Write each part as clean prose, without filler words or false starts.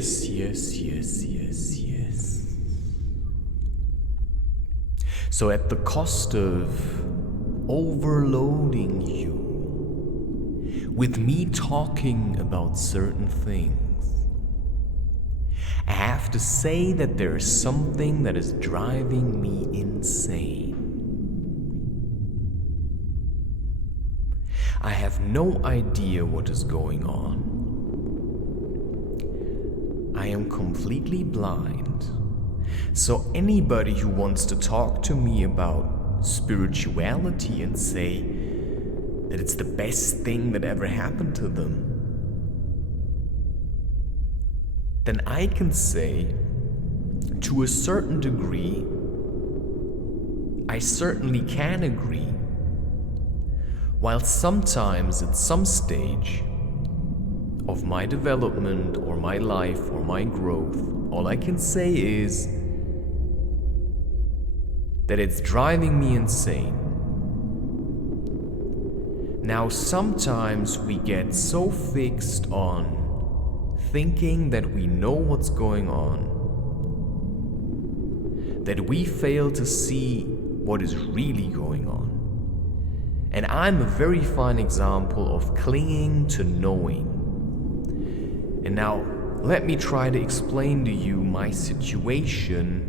Yes, yes, yes, yes, yes. So at the cost of overloading you with me talking about certain things, I have to say that there is something that is driving me insane. I have no idea what is going on. I am completely blind. So anybody who wants to talk to me about spirituality and say that it's the best thing that ever happened to them, then I can say, to a certain degree, I certainly can agree. While sometimes at some stage of my development or my life or my growth, all I can say is that it's driving me insane. Now, sometimes we get so fixed on thinking that we know what's going on that we fail to see what is really going on. And I'm a very fine example of clinging to knowing. And now, let me try to explain to you my situation,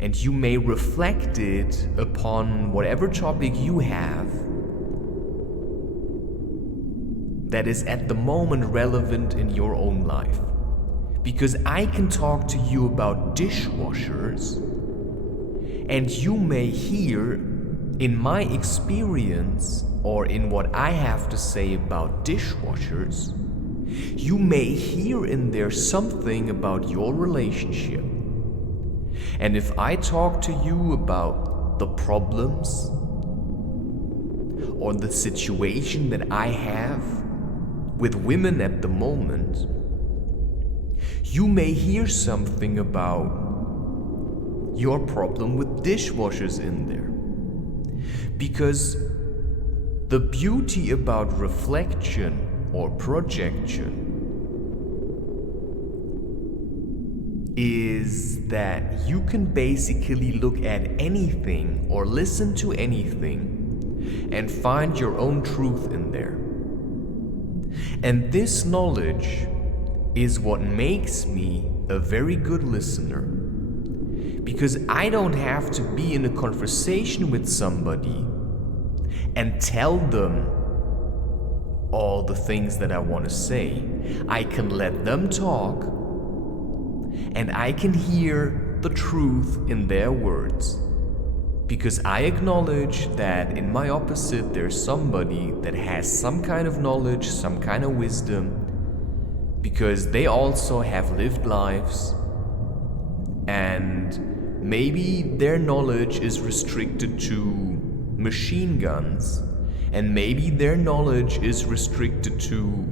and you may reflect it upon whatever topic you have that is at the moment relevant in your own life. Because I can talk to you about dishwashers, and you may hear in my experience or in what I have to say about dishwashers, you may hear in there something about your relationship. And if I talk to you about the problems or the situation that I have with women at the moment, you may hear something about your problem with dishwashers in there. Because the beauty about reflection or projection is that you can basically look at anything or listen to anything and find your own truth in there. And this knowledge is what makes me a very good listener. Because I don't have to be in a conversation with somebody and tell them all the things that I want to say. I can let them talk, and I can hear the truth in their words. Because I acknowledge that in my opposite there's somebody that has some kind of knowledge, some kind of wisdom, because they also have lived lives, and maybe their knowledge is restricted to machine guns, and maybe their knowledge is restricted to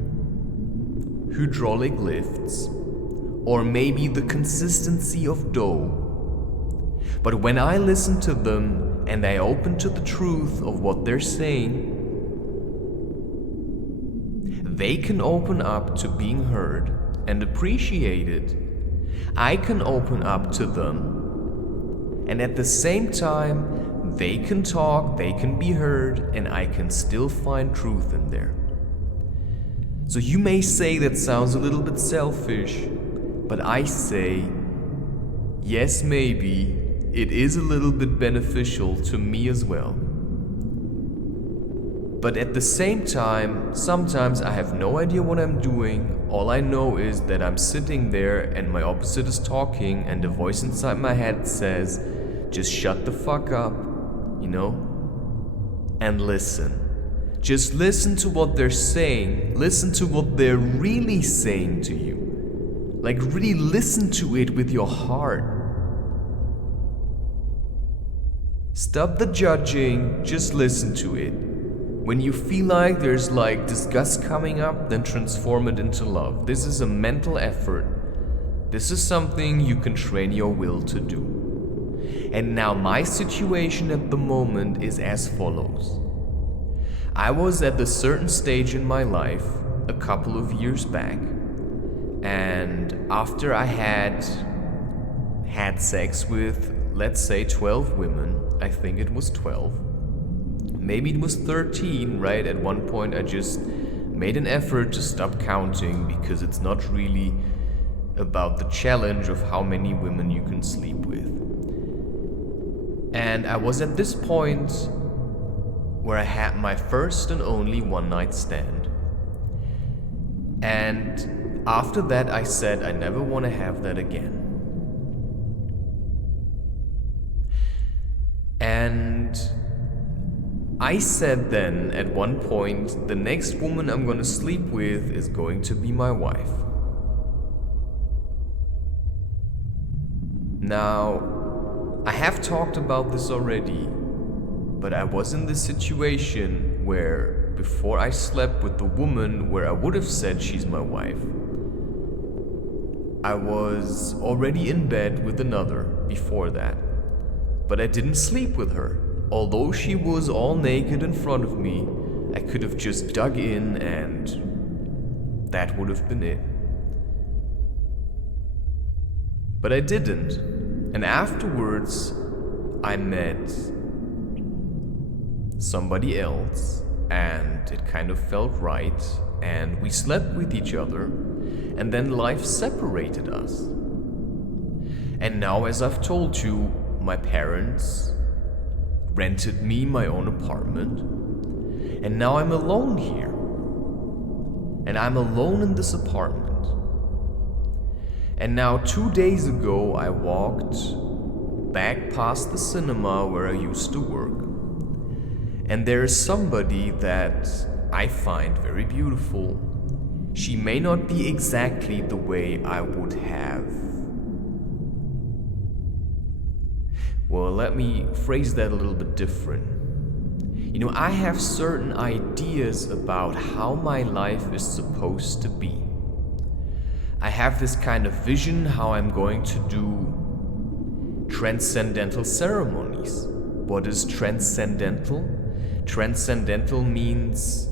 hydraulic lifts, or maybe the consistency of dough. But when I listen to them and I open to the truth of what they're saying, they can open up to being heard and appreciated. I can open up to them, and at the same time, they can talk, they can be heard, and I can still find truth in there. So you may say that sounds a little bit selfish, but I say, yes, maybe it is a little bit beneficial to me as well. But at the same time, sometimes I have no idea what I'm doing. All I know is that I'm sitting there and my opposite is talking, and the voice inside my head says, just shut the fuck up, you know? And listen. Just listen to what they're saying. Listen to what they're really saying to you. Like, really listen to it with your heart. Stop the judging, just listen to it. When you feel like there's like disgust coming up, then transform it into love. This is a mental effort. This is something you can train your will to do. And now my situation at the moment is as follows. I was at a certain stage in my life, a couple of years back, And after I had sex with, let's say, 12 women, I think it was 12, maybe it was 13, right? At one point I just made an effort to stop counting, because it's not really about the challenge of how many women you can sleep with. And I was at this point where I had my first and only one-night stand. And after that I said I never want to have that again. And I said then at one point, the next woman I'm gonna sleep with is going to be my wife. Now, I have talked about this already, but I was in this situation where before I slept with the woman where I would have said she's my wife, I was already in bed with another before that. But I didn't sleep with her. Although she was all naked in front of me, I could have just dug in and that would have been it. But I didn't. And afterwards, I met somebody else, and it kind of felt right, and we slept with each other, and then life separated us. And now, as I've told you, my parents rented me my own apartment, and now I'm alone here. And I'm alone in this apartment. And now 2 days ago I walked back past the cinema where I used to work, and there is somebody that I find very beautiful. She may not be exactly the way I would have. Well, let me phrase that a little bit different. You know, I have certain ideas about how my life is supposed to be. I have this kind of vision how I'm going to do transcendental ceremonies. What is transcendental? Transcendental means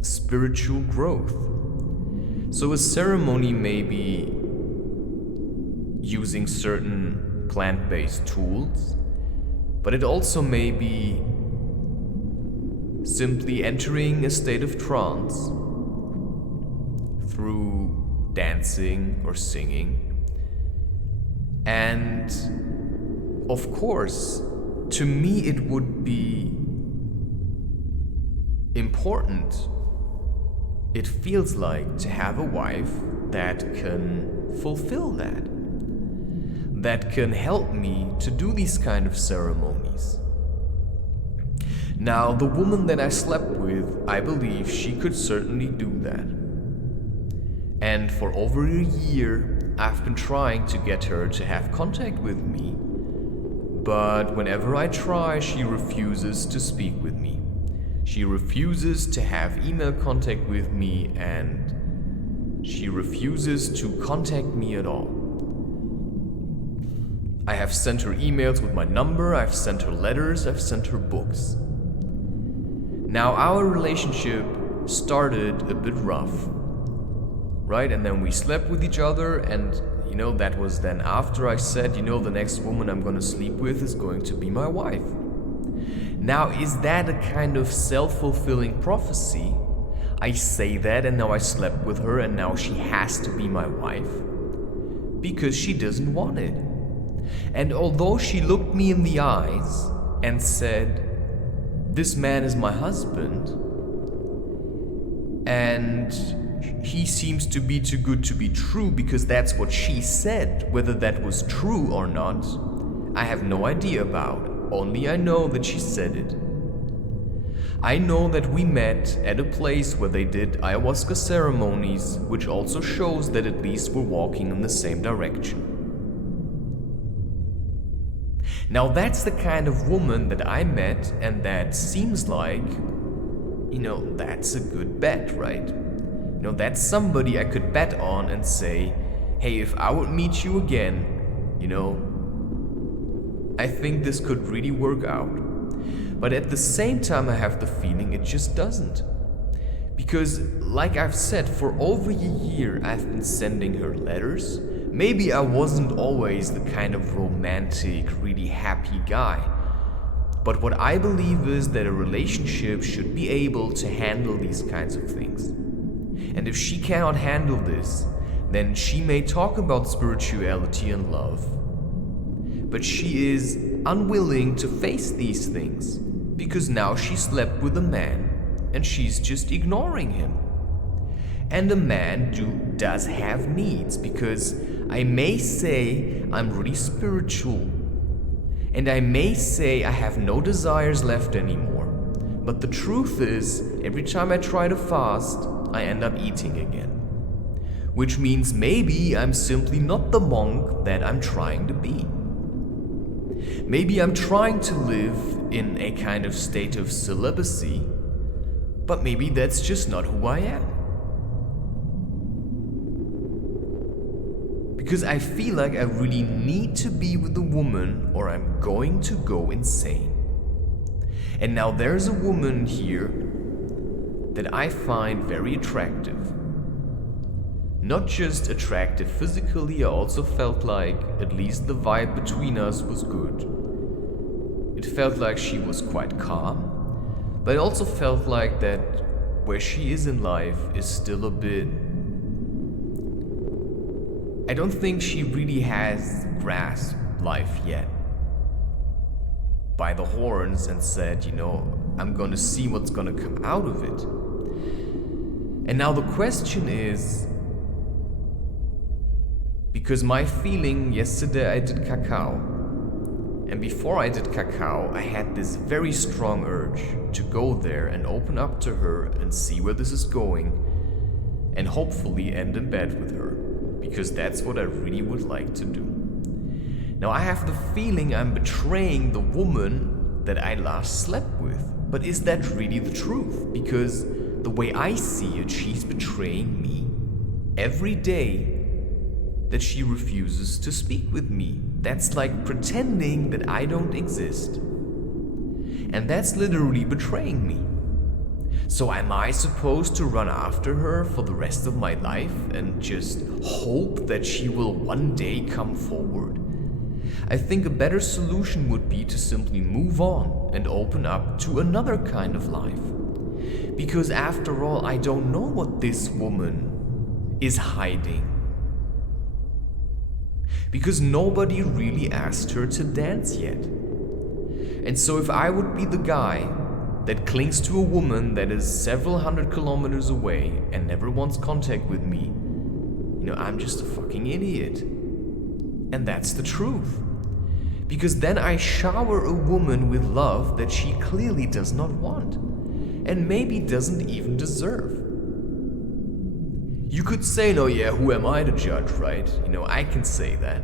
spiritual growth. So a ceremony may be using certain plant-based tools, but it also may be simply entering a state of trance through dancing or singing. And of course, to me it would be important, it feels like, to have a wife that can fulfill that can help me to do these kind of ceremonies. Now, the woman that I slept with, I believe she could certainly do that. And for over a year, I've been trying to get her to have contact with me, but whenever I try, she refuses to speak with me. She refuses to have email contact with me, and she refuses to contact me at all. I have sent her emails with my number, I've sent her letters, I've sent her books. Now, our relationship started a bit rough, right? And then we slept with each other, and that was then after I said, the next woman I'm gonna sleep with is going to be my wife. Now, is that a kind of self-fulfilling prophecy? I say that, and now I slept with her, and now she has to be my wife because she doesn't want it. And although she looked me in the eyes and said, "This man is my husband, and he seems to be too good to be true," because that's what she said. Whether that was true or not, I have no idea about. Only I know that she said it. I know that we met at a place where they did ayahuasca ceremonies, which also shows that at least we're walking in the same direction. Now, that's the kind of woman that I met, and that seems like, that's a good bet, right? That's somebody I could bet on and say, hey, if I would meet you again, I think this could really work out. But at the same time, I have the feeling it just doesn't. Because, like I've said, for over a year I've been sending her letters. Maybe I wasn't always the kind of romantic, really happy guy. But what I believe is that a relationship should be able to handle these kinds of things. And if she cannot handle this, then she may talk about spirituality and love. But she is unwilling to face these things, because now she slept with a man and she's just ignoring him. And a man does have needs, because I may say I'm really spiritual, and I may say I have no desires left anymore. But the truth is, every time I try to fast, I end up eating again. Which means maybe I'm simply not the monk that I'm trying to be. Maybe I'm trying to live in a kind of state of celibacy, but maybe that's just not who I am. Because I feel like I really need to be with a woman or I'm going to go insane. And now there's a woman here that I find very attractive. Not just attractive physically, I also felt like at least the vibe between us was good. It felt like she was quite calm, but I also felt like that where she is in life is still a bit... I don't think she really has grasped life yet by the horns and said, I'm gonna see what's gonna come out of it. And now the question is, because my feeling yesterday I did cacao, and before I did cacao I had this very strong urge to go there and open up to her and see where this is going and hopefully end in bed with her, because that's what I really would like to do. Now I have the feeling I'm betraying the woman that I last slept with, but is that really the truth? Because the way I see it, she's betraying me every day that she refuses to speak with me. That's like pretending that I don't exist. And that's literally betraying me. So am I supposed to run after her for the rest of my life and just hope that she will one day come forward? I think a better solution would be to simply move on and open up to another kind of life. Because after all, I don't know what this woman is hiding. Because nobody really asked her to dance yet. And so if I would be the guy that clings to a woman that is several hundred kilometers away and never wants contact with me, I'm just a fucking idiot. And that's the truth. Because then I shower a woman with love that she clearly does not want, and maybe doesn't even deserve. You could say, no, yeah, who am I to judge, right? I can say that.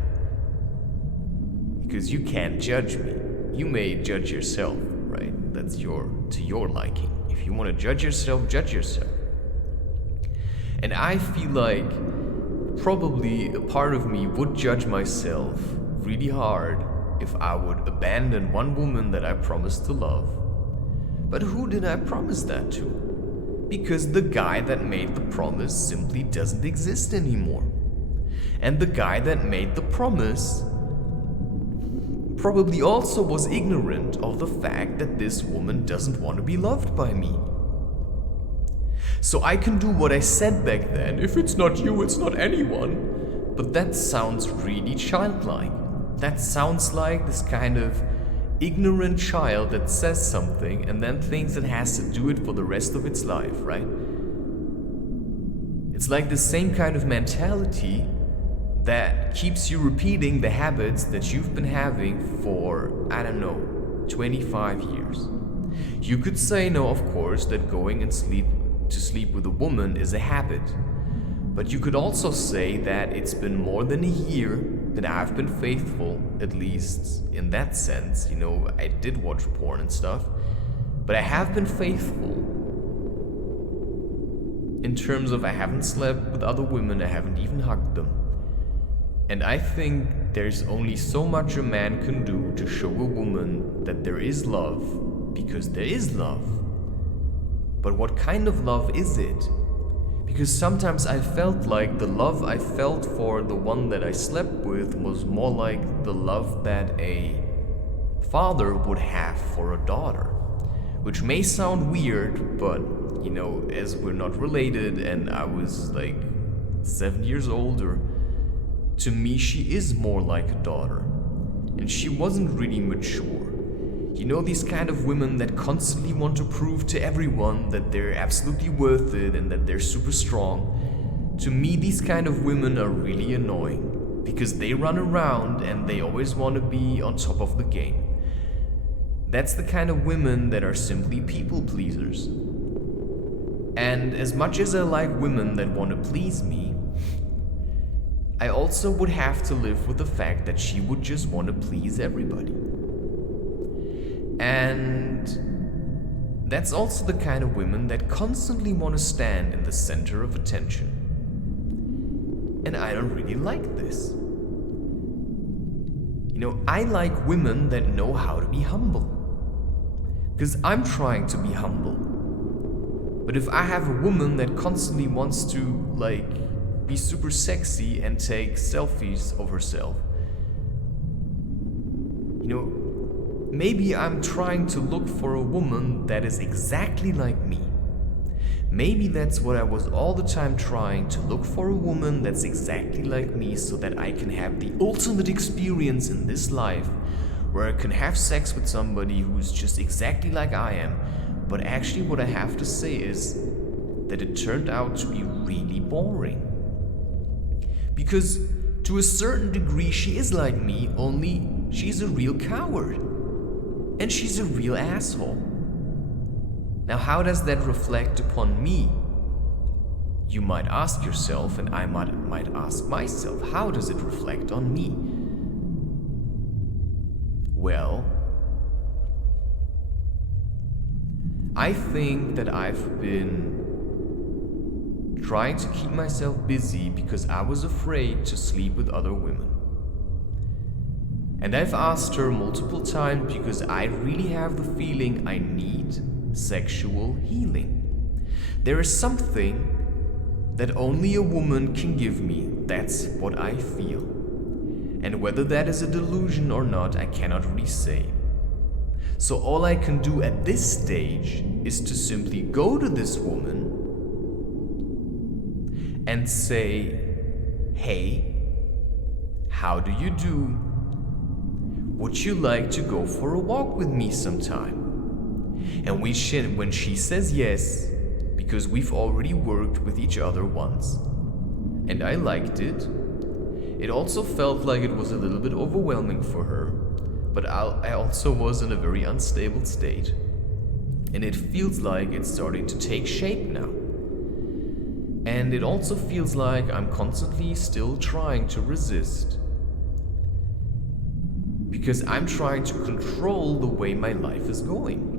Because you can't judge me. You may judge yourself, right? That's to your liking. If you want to judge yourself, judge yourself. And I feel like probably a part of me would judge myself really hard if I would abandon one woman that I promised to love. But who did I promise that to? Because the guy that made the promise simply doesn't exist anymore. And the guy that made the promise probably also was ignorant of the fact that this woman doesn't want to be loved by me. So I can do what I said back then, if it's not you, it's not anyone. But that sounds really childlike. That sounds like this kind of ignorant child that says something and then thinks it has to do it for the rest of its life, right? It's like the same kind of mentality that keeps you repeating the habits that you've been having for, 25 years. You could say, no, of course, that going to sleep with a woman is a habit. But you could also say that it's been more than a year that I've been faithful, at least in that sense. I did watch porn and stuff, but I have been faithful. In terms of I haven't slept with other women, I haven't even hugged them. And I think there's only so much a man can do to show a woman that there is love, because there is love. But what kind of love is it? Because sometimes I felt like the love I felt for the one that I slept with was more like the love that a father would have for a daughter. Which may sound weird, but as we're not related and I was like 7 years older, to me she is more like a daughter. And she wasn't really mature. These kind of women that constantly want to prove to everyone that they're absolutely worth it and that they're super strong. To me, these kind of women are really annoying because they run around and they always want to be on top of the game. That's the kind of women that are simply people pleasers. And as much as I like women that want to please me, I also would have to live with the fact that she would just want to please everybody. And that's also the kind of women that constantly want to stand in the center of attention. And I don't really like this. I like women that know how to be humble. Because I'm trying to be humble. But if I have a woman that constantly wants to, be super sexy and take selfies of herself, maybe I'm trying to look for a woman that is exactly like me. Maybe that's what I was all the time trying, to look for a woman that's exactly like me so that I can have the ultimate experience in this life where I can have sex with somebody who's just exactly like I am. But actually what I have to say is that it turned out to be really boring. Because to a certain degree she is like me, only she's a real coward. And she's a real asshole. Now how does that reflect upon me? You might ask yourself, and I might ask myself, how does it reflect on me? Well, I think that I've been trying to keep myself busy because I was afraid to sleep with other women. And I've asked her multiple times because I really have the feeling I need sexual healing. There is something that only a woman can give me. That's what I feel. And whether that is a delusion or not, I cannot really say. So all I can do at this stage is to simply go to this woman and say, hey, how do you do? Would you like to go for a walk with me sometime? And when she says yes, because we've already worked with each other once, and I liked it, it also felt like it was a little bit overwhelming for her, but I also was in a very unstable state. And it feels like it's starting to take shape now. And it also feels like I'm constantly still trying to resist. Because I'm trying to control the way my life is going.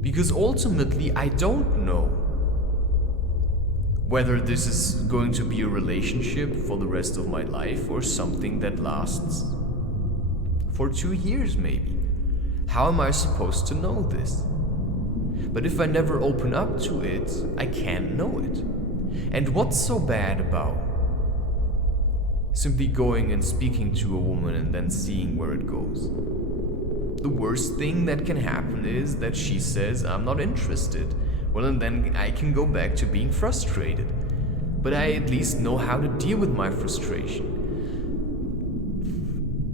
Because ultimately I don't know whether this is going to be a relationship for the rest of my life or something that lasts for 2 years maybe. How am I supposed to know this? But if I never open up to it, I can't know it. And what's so bad about simply going and speaking to a woman and then seeing where it goes? The worst thing that can happen is that she says, I'm not interested. Well, and then I can go back to being frustrated. But I at least know how to deal with my frustration.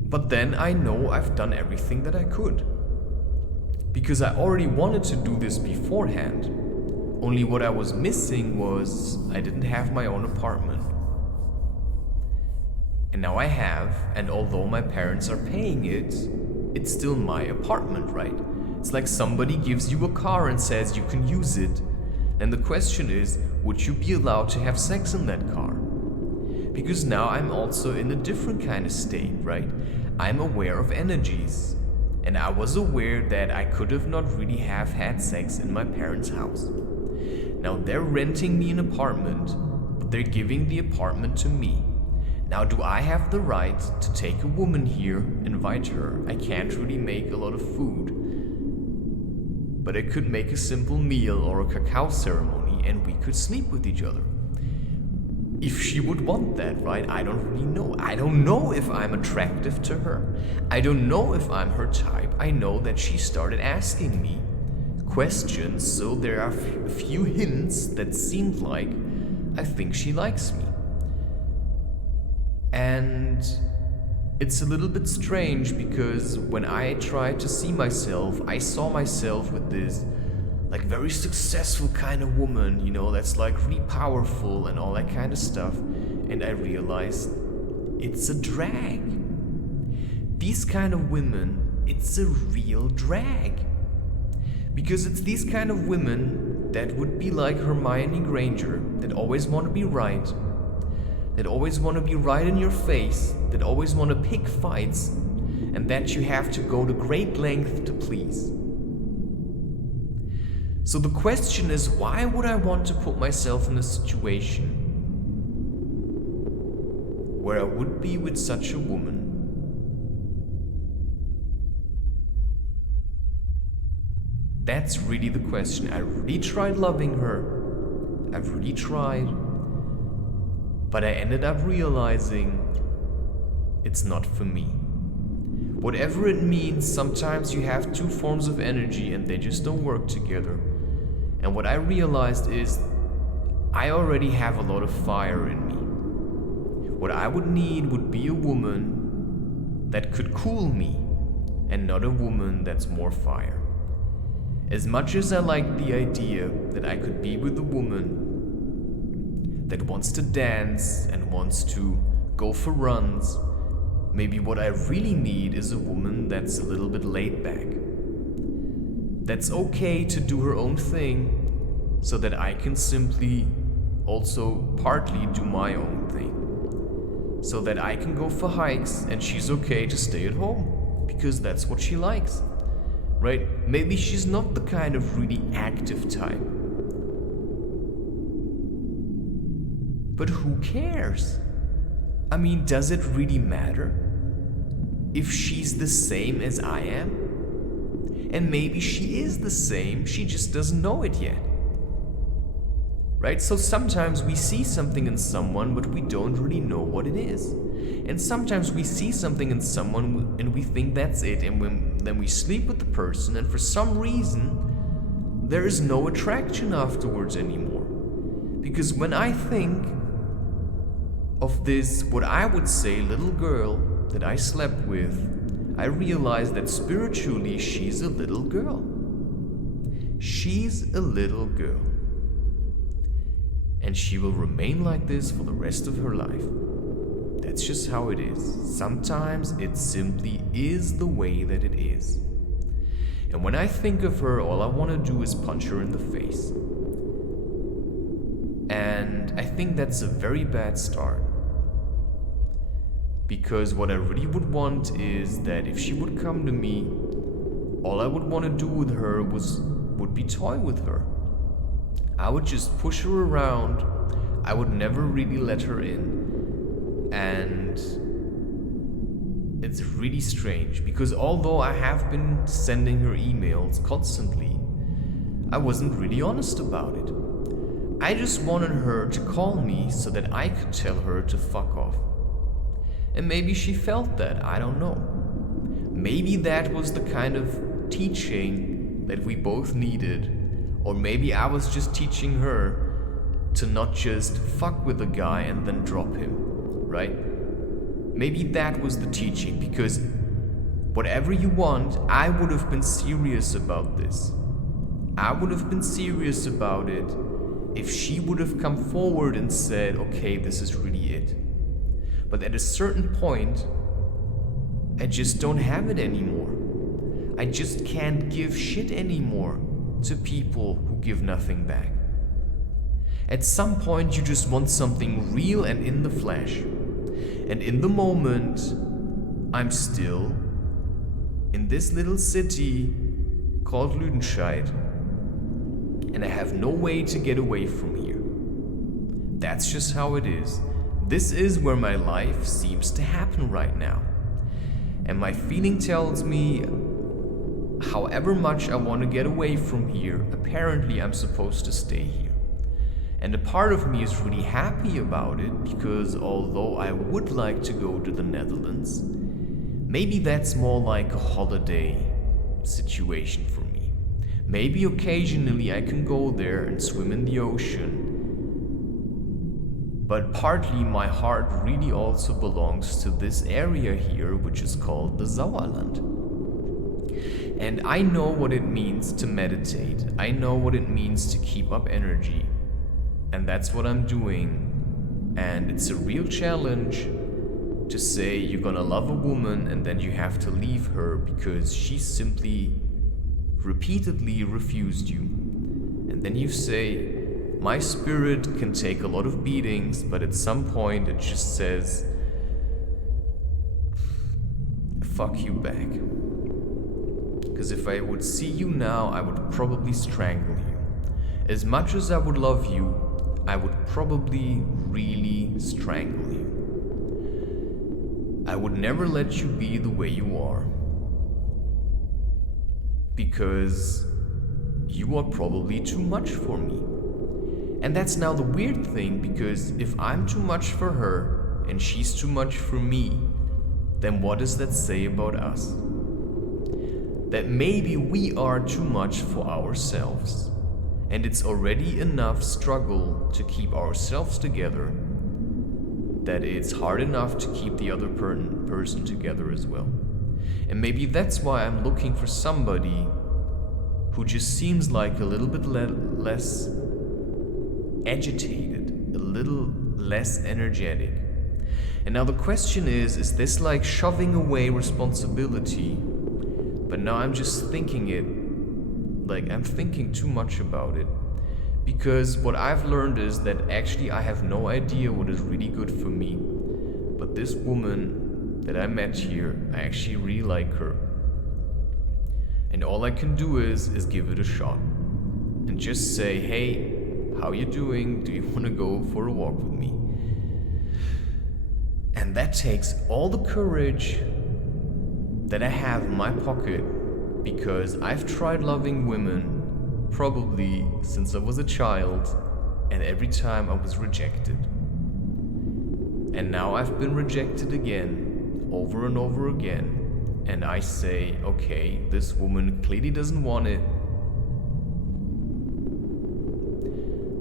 But then I know I've done everything that I could. Because I already wanted to do this beforehand. Only what I was missing was I didn't have my own apartment. And now I have, and although my parents are paying it, it's still my apartment, right? It's like somebody gives you a car and says you can use it. And the question is, would you be allowed to have sex in that car? Because now I'm also in a different kind of state, right? I'm aware of energies. And I was aware that I could have not really have had sex in my parents' house. Now they're renting me an apartment, but they're giving the apartment to me. Now do I have the right to take a woman here, invite her? I can't really make a lot of food. But I could make a simple meal or a cacao ceremony and we could sleep with each other. If she would want that, right? I don't really know. I don't know if I'm attractive to her. I don't know if I'm her type. I know that she started asking me questions, so there are a few hints that seemed like I think she likes me. And it's a little bit strange because when I tried to see myself, I saw myself with this like very successful kind of woman, you know, that's like really powerful and all that kind of stuff. And I realized it's a drag. These kind of women, it's a real drag. Because it's these kind of women that would be like Hermione Granger, that always want to be right, that always want to be right in your face, that always want to pick fights, and that you have to go to great length to please. So the question is, why would I want to put myself in a situation where I would be with such a woman? That's really the question. I really tried loving her. I've really tried. But I ended up realizing it's not for me. Whatever it means, sometimes you have two forms of energy and they just don't work together. And what I realized is I already have a lot of fire in me. What I would need would be a woman that could cool me and not a woman that's more fire. As much as I like the idea that I could be with a woman that wants to dance and wants to go for runs, maybe what I really need is a woman that's a little bit laid back. That's okay to do her own thing so that I can simply also partly do my own thing. So that I can go for hikes and she's okay to stay at home because that's what she likes. Right? Maybe she's not the kind of really active type. But who cares? I mean, does it really matter? If she's the same as I am? And maybe she is the same, she just doesn't know it yet. Right? So sometimes we see something in someone, but we don't really know what it is. And sometimes we see something in someone and we think that's it, and then we sleep with the person, and for some reason, there is no attraction afterwards anymore. Because when I think of this, what I would say, little girl that I slept with, I realize that spiritually she's a little girl. She's a little girl. And she will remain like this for the rest of her life. That's just how it is. Sometimes it simply is the way that it is. And when I think of her, all I want to do is punch her in the face. And I think that's a very bad start. Because what I really would want is that if she would come to me, all I would want to do with her would be toy with her. I would just push her around. I would never really let her in. And it's really strange because although I have been sending her emails constantly, I wasn't really honest about it. I just wanted her to call me so that I could tell her to fuck off. And maybe she felt that, I don't know. Maybe that was the kind of teaching that we both needed. Or maybe I was just teaching her to not just fuck with a guy and then drop him, right? Maybe that was the teaching, because whatever you want, I would have been serious about this. I would have been serious about it if she would have come forward and said, okay, this is really it. But at a certain point, I just don't have it anymore. I just can't give shit anymore to people who give nothing back. At some point you just want something real and in the flesh. And in the moment, I'm still in this little city called Lunatic, and I have no way to get away from here. That's just how it is. This is where my life seems to happen right now. And my feeling tells me however much I want to get away from here, apparently I'm supposed to stay here. And a part of me is really happy about it, because although I would like to go to the Netherlands, maybe that's more like a holiday situation for me. Maybe occasionally I can go there and swim in the ocean. But partly my heart really also belongs to this area here, which is called the Sauerland. And I know what it means to meditate. I know what it means to keep up energy. And that's what I'm doing. And it's a real challenge to say you're gonna love a woman and then you have to leave her because she simply repeatedly refused you. And then you say, my spirit can take a lot of beatings, but at some point it just says, fuck you back. Because if I would see you now, I would probably strangle you. As much as I would love you, I would probably really strangle you. I would never let you be the way you are. Because you are probably too much for me. And that's now the weird thing, because if I'm too much for her and she's too much for me, then what does that say about us? That maybe we are too much for ourselves, and it's already enough struggle to keep ourselves together that it's hard enough to keep the other person together as well. And maybe that's why I'm looking for somebody who just seems like a little bit less agitated, a little less energetic. And now the question is this like shoving away responsibility? But now I'm just thinking it, like I'm thinking too much about it. Because what I've learned is that actually I have no idea what is really good for me. But this woman that I met here, I actually really like her. And all I can do is give it a shot. And just say, hey, how you doing? Do you want to go for a walk with me? And that takes all the courage that I have in my pocket, because I've tried loving women probably since I was a child, and every time I was rejected. And now I've been rejected again, over and over again. And I say, okay, this woman clearly doesn't want it.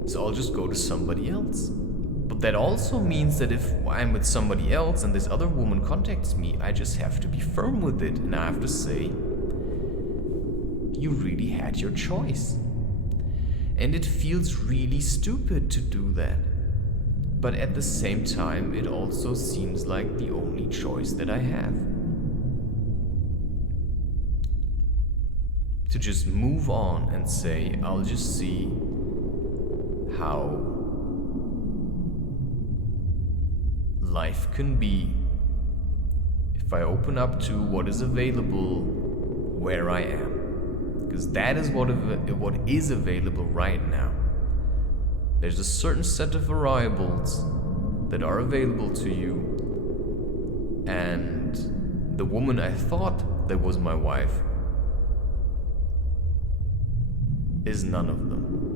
So I'll just go to somebody else. But that also means that if I'm with somebody else and this other woman contacts me, I just have to be firm with it. And I have to say, you really had your choice. And it feels really stupid to do that. But at the same time, it also seems like the only choice that I have. To just move on and say, I'll just see how life can be if I open up to what is available where I am. Because that is what is available right now. There's a certain set of variables that are available to you, and the woman I thought that was my wife is none of them.